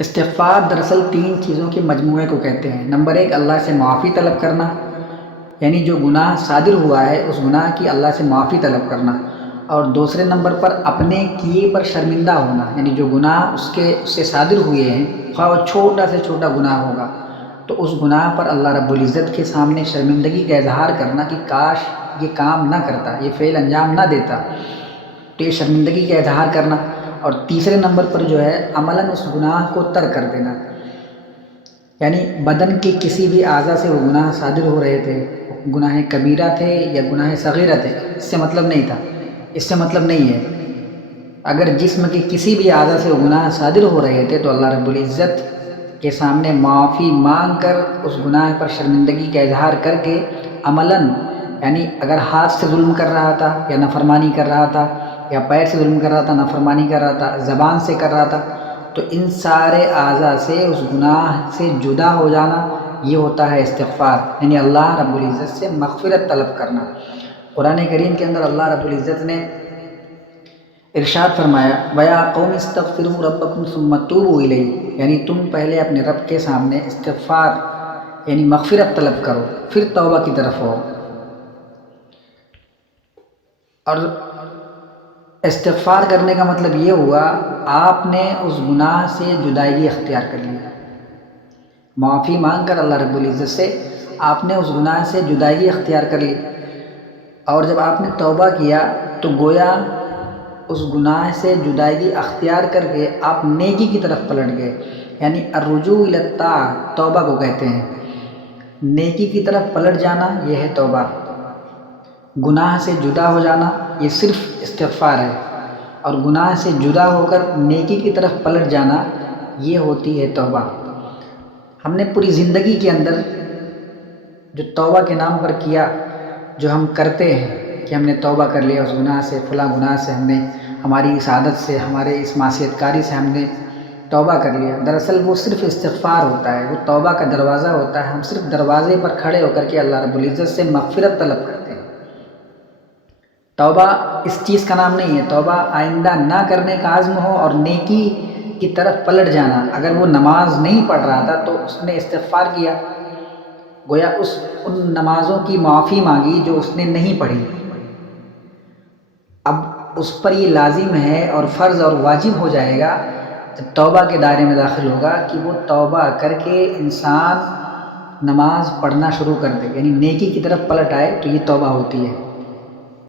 استغفار دراصل 3 چیزوں کے مجموعے کو کہتے ہیں۔ نمبر 1، اللہ سے معافی طلب کرنا، یعنی جو گناہ صادر ہوا ہے اس گناہ کی اللہ سے معافی طلب کرنا، اور دوسرے نمبر پر اپنے کیے پر شرمندہ ہونا، یعنی جو گناہ اس سے صادر ہوئے ہیں، خواہ وہ چھوٹا سے چھوٹا گناہ ہوگا تو اس گناہ پر اللہ رب العزت کے سامنے شرمندگی کا اظہار کرنا کہ کاش یہ کام نہ کرتا، یہ فعل انجام نہ دیتا، تو یہ شرمندگی کا اظہار کرنا۔ اور تیسرے نمبر پر جو ہے عملاً اس گناہ کو ترک کر دینا، یعنی بدن کے کسی بھی اعضاء سے وہ گناہ صادر ہو رہے تھے، گناہ کبیرہ تھے یا گناہ صغیرہ تھے، اس سے مطلب نہیں ہے۔ اگر جسم کے کسی بھی اعضاء سے وہ گناہ صادر ہو رہے تھے تو اللہ رب العزت کے سامنے معافی مانگ کر اس گناہ پر شرمندگی کا اظہار کر کے عملاً، یعنی اگر ہاتھ سے ظلم کر رہا تھا یا نافرمانی کر رہا تھا، یا پیر سے ظلم کر رہا تھا، نافرمانی کر رہا تھا، زبان سے کر رہا تھا، تو ان سارے اعضاء سے اس گناہ سے جدا ہو جانا، یہ ہوتا ہے استغفار، یعنی اللہ رب العزت سے مغفرت طلب کرنا۔ قرآن کریم کے اندر اللہ رب العزت نے ارشاد فرمایا وَيَا قَوْمِ اسْتَغْفِرُوا رَبَّكُمْ ثُمَّ تُوبُوا إِلَيْهِ، یعنی تم پہلے اپنے رب کے سامنے استغفار یعنی مغفرت طلب کرو، پھر توبہ کی طرف ہو۔ اور استغفار کرنے کا مطلب یہ ہوا آپ نے اس گناہ سے جدائی اختیار کر لی، معافی مانگ کر اللہ رب العزت سے آپ نے اس گناہ سے جدائی اختیار کر لی، اور جب آپ نے توبہ کیا تو گویا اس گناہ سے جدائی اختیار کر کے آپ نیکی کی طرف پلٹ گئے، یعنی الرجوع الی الطاعہ توبہ کو کہتے ہیں۔ نیکی کی طرف پلٹ جانا یہ ہے توبہ، گناہ سے جدا ہو جانا یہ صرف استغفار ہے، اور گناہ سے جدا ہو کر نیکی کی طرف پلٹ جانا یہ ہوتی ہے توبہ۔ ہم نے پوری زندگی کے اندر جو توبہ کے نام پر کیا، جو ہم کرتے ہیں کہ ہم نے توبہ کر لیا اس گناہ سے، فلاں گناہ سے ہم نے، ہماری اس عادت سے، ہمارے اس معصیت کاری سے ہم نے توبہ کر لیا، دراصل وہ صرف استغفار ہوتا ہے، وہ توبہ کا دروازہ ہوتا ہے۔ ہم صرف دروازے پر کھڑے ہو کر کے اللہ رب العزت سے مغفرت طلب کرتے ہیں۔ توبہ اس چیز کا نام نہیں ہے، توبہ آئندہ نہ کرنے کا عزم ہو اور نیکی کی طرف پلٹ جانا۔ اگر وہ نماز نہیں پڑھ رہا تھا تو اس نے استغفار کیا، گویا ان نمازوں کی معافی مانگی جو اس نے نہیں پڑھی، اب اس پر یہ لازم ہے اور فرض اور واجب ہو جائے گا جب توبہ کے دائرے میں داخل ہوگا کہ وہ توبہ کر کے انسان نماز پڑھنا شروع کر دے، یعنی نیکی کی طرف پلٹ آئے، تو یہ توبہ ہوتی ہے۔